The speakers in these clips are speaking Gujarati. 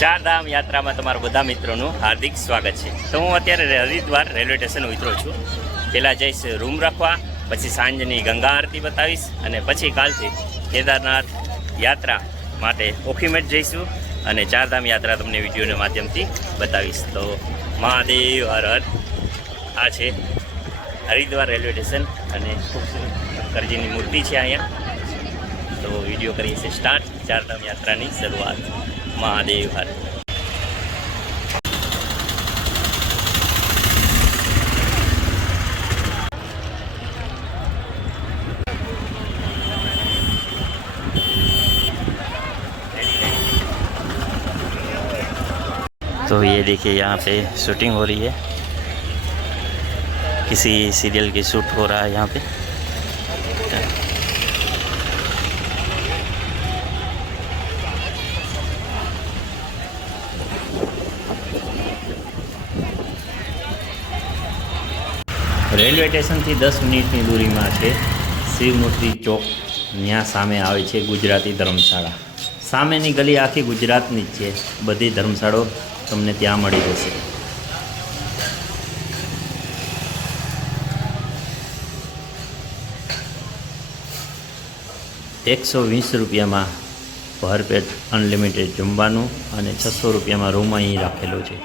ચારધામ યાત્રામાં તમારા બધા મિત્રોનું હાર્દિક સ્વાગત છે। તો હું અત્યારે હરિદ્વાર રેલવે સ્ટેશન ઉતરો છું। પહેલાં જઈશ રૂમ રાખવા, પછી સાંજની ગંગા આરતી બતાવીશ અને પછી કાલથી કેદારનાથ યાત્રા માટે ઓખીમેટ જઈશું અને ચારધામ યાત્રા તમને વિડીયોના માધ્યમથી બતાવીશ। તો મહાદેવ હર હર। આ છે હરિદ્વાર રેલવે સ્ટેશન અને ખૂબસૂરત શંકરજીની મૂર્તિ છે અહીંયા। તો વિડીયો કરીએ છીએ સ્ટાર્ટ ચારધામ યાત્રાની શરૂઆત। महादेव हर। तो ये देखिए यहाँ पे शूटिंग हो रही है, किसी सीरियल की शूट हो रहा है यहाँ पे। रेलवे स्टेशन थी 10 मिनिट की दूरी में है शिवमूर्ति चौक। ત્યાં સામે આવે છે ગુજરાતી ધર્મશાળા। સામેની ગલી આખી ગુજરાતની જ છે, બધી ધર્મશાળાઓ તમને ત્યાં મળી જશે। ₹120 માં ભરપેટ અનલિમિટેડ જમવાનું અને ₹600 રૂમ અહીં રાખેલો છે।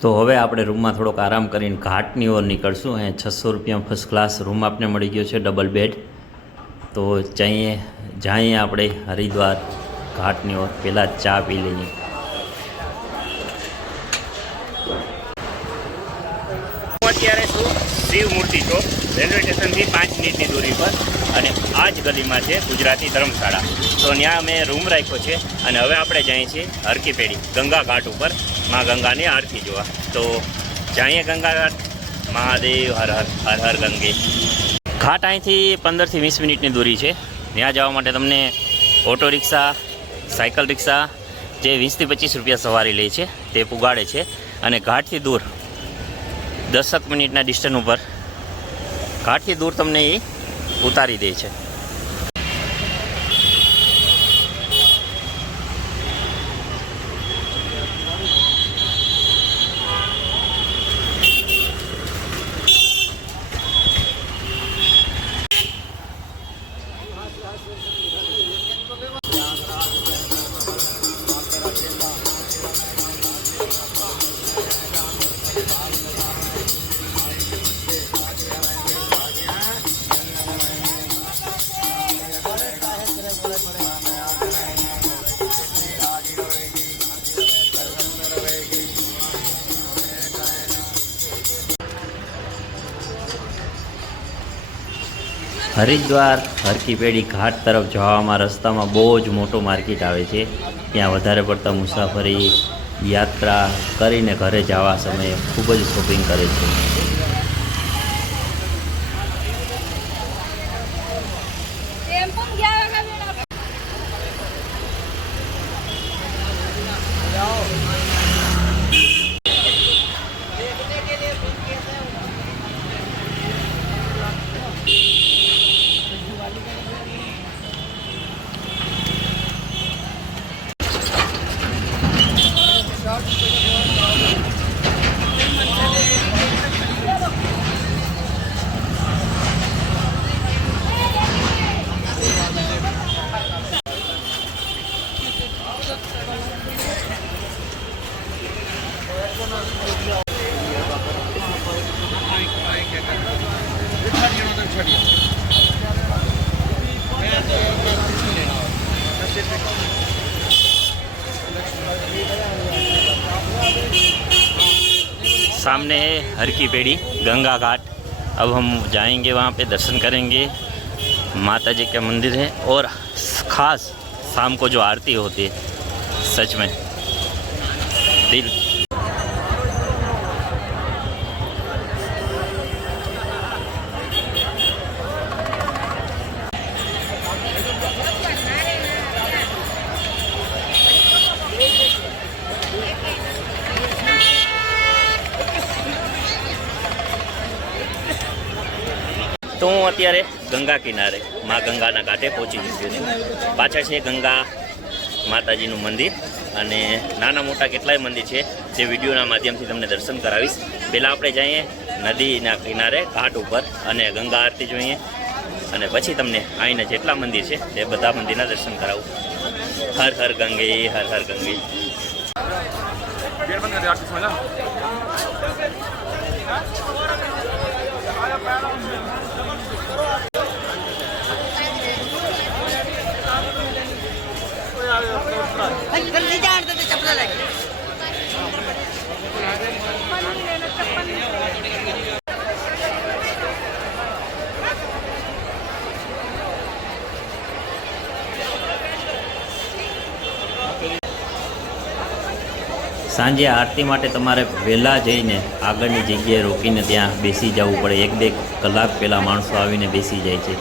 तो हवे આપણે રૂમમાં થોડોક આરામ કરીને ઘાટની ઓર નીકળશું। અહીંયા ₹600 ફર્સ્ટ ક્લાસ રૂમ આપણે મળી ગયો છે, ડબલ બેડ। તો જઈએ આપણે હરિદ્વાર ઘાટની ઓર। પહેલાં ચા પી લઈએ। અત્યારે શું શિવમૂર્તિ ચોક રેલવે સ્ટેશનથી 5 મિનિટની દૂરી પર અને આ જ ગલીમાં છે ગુજરાતી ધર્મશાળા। તો ત્યાં મેં રૂમ રાખ્યો છે અને હવે આપણે જઈએ છીએ હરકી પેઢી ગંગા ઘાટ ઉપર माँ गंगा ने आरती जोवा। तो जाइए गंगा घाट। महादेव हर हर हर हर गंगे। घाट अँ थी 15 થી 20 मिनिटनी दूरी है। ત્યાં जवा माटे तमने ऑटो रिक्शा, साइकल रिक्शा जे 20 થી 25 રૂપિયા सवारी ले छे ते पुगाड़े छे અને घाट थी दूर 10 मिनिटना डिस्टन्स पर घाट थी दूर तमने ये उतारी दे छे। हरिद्वार हरकी पेढ़ी घाट तरफ जवामां रस्तामां बहु ज मोटो मार्केट आवे छे। त्यां वधारे पड़ता मुसाफरी यात्रा करीने घरे जवा समये खूब ज शॉपिंग करे छे। सामने है हरकी पेढ़ी गंगा घाट। अब हम जाएंगे वहाँ पे, दर्शन करेंगे। माता जी का मंदिर है और ख़ास शाम को जो आरती होती है, सच में दिल તો હું અત્યારે ગંગા કિનારે મા ગંગાના ઘાટે પહોંચી ચૂક્યો છું. પાછળ છે ગંગા માતાજીનું મંદિર અને નાના મોટા કેટલાય મંદિર છે જે વિડીયોના માધ્યમથી તમને દર્શન કરાવીશ. પહેલાં આપણે જઈએ નદીના કિનારે ઘાટ ઉપર અને ગંગા આરતી જોઈએ અને પછી તમને આવીને જેટલા મંદિર છે તે બધા મંદિરના દર્શન કરાવું. હર હર ગંગે, હર હર ગંગે. સાંજે આરતી માટે તમારે વહેલા જઈને આગળની જગ્યાએ રોકીને ત્યાં બેસી જવું પડે. 1-2 કલાક પહેલાં માણસો આવીને બેસી જાય છે,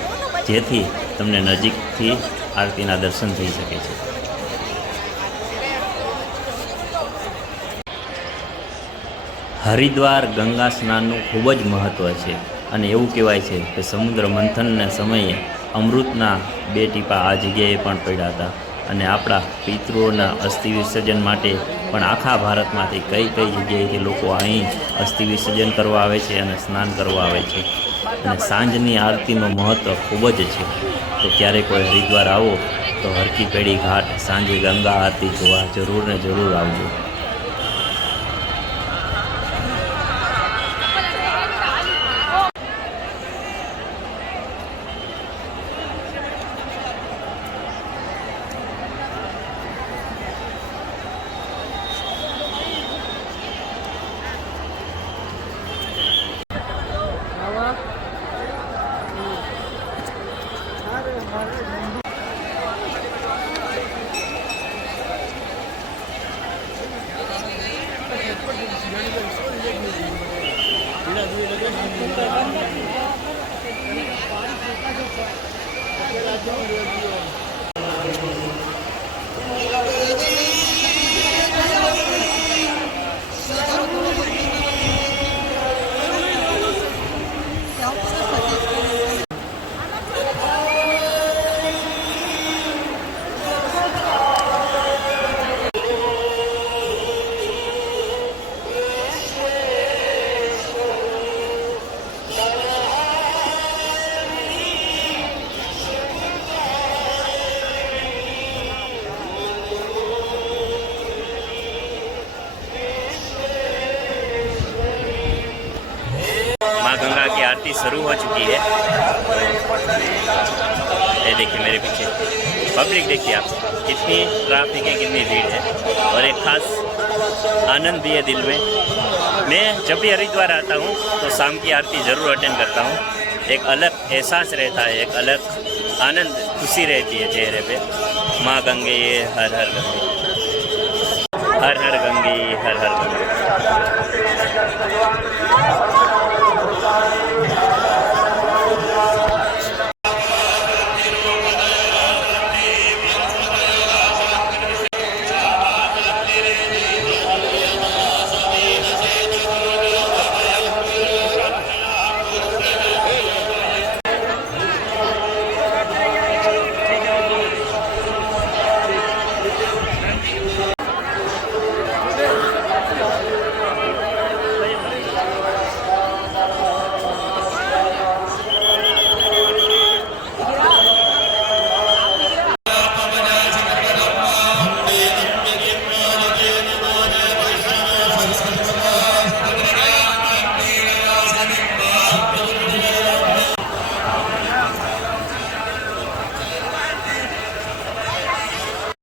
જેથી તમને નજીકથી આરતીના દર્શન થઈ શકે છે. હરિદ્વાર ગંગા સ્નાનનું ખૂબ જ મહત્ત્વ છે અને એવું કહેવાય છે કે સમુદ્ર મંથનના સમયે અમૃતના 2 ટીપા આ જગ્યાએ પણ પડ્યા હતા અને આપણા પિતૃઓના અસ્થિ વિસર્જન માટે પણ આખા ભારતમાંથી કઈ કઈ જગ્યાએથી લોકો અહીં અસ્થિ વિસર્જન કરવા આવે છે અને સ્નાન કરવા આવે છે. અને સાંજની આરતીનું મહત્ત્વ ખૂબ જ છે. તો ક્યારેક કોઈ હરિદ્વાર આવો તો હરકી પેઢી ઘાટ સાંજે ગંગા આરતી જોવા જરૂર ને જરૂર આવજો. माँ गंगा की आरती शुरू हो चुकी है. ये देखिए मेरे पीछे पब्लिक, देखिए आप कितनी ट्रैफिक है, कितनी भीड़ है और एक खास आनंद भी है दिल में. मैं जब भी हरिद्वार आता हूँ तो शाम की आरती ज़रूर अटेंड करता हूँ. एक अलग एहसास रहता है, एक अलग आनंद, खुशी रहती है चेहरे पे. माँ गंगे हर हर गंगे, हर हर गंगे, हर हर गंगे.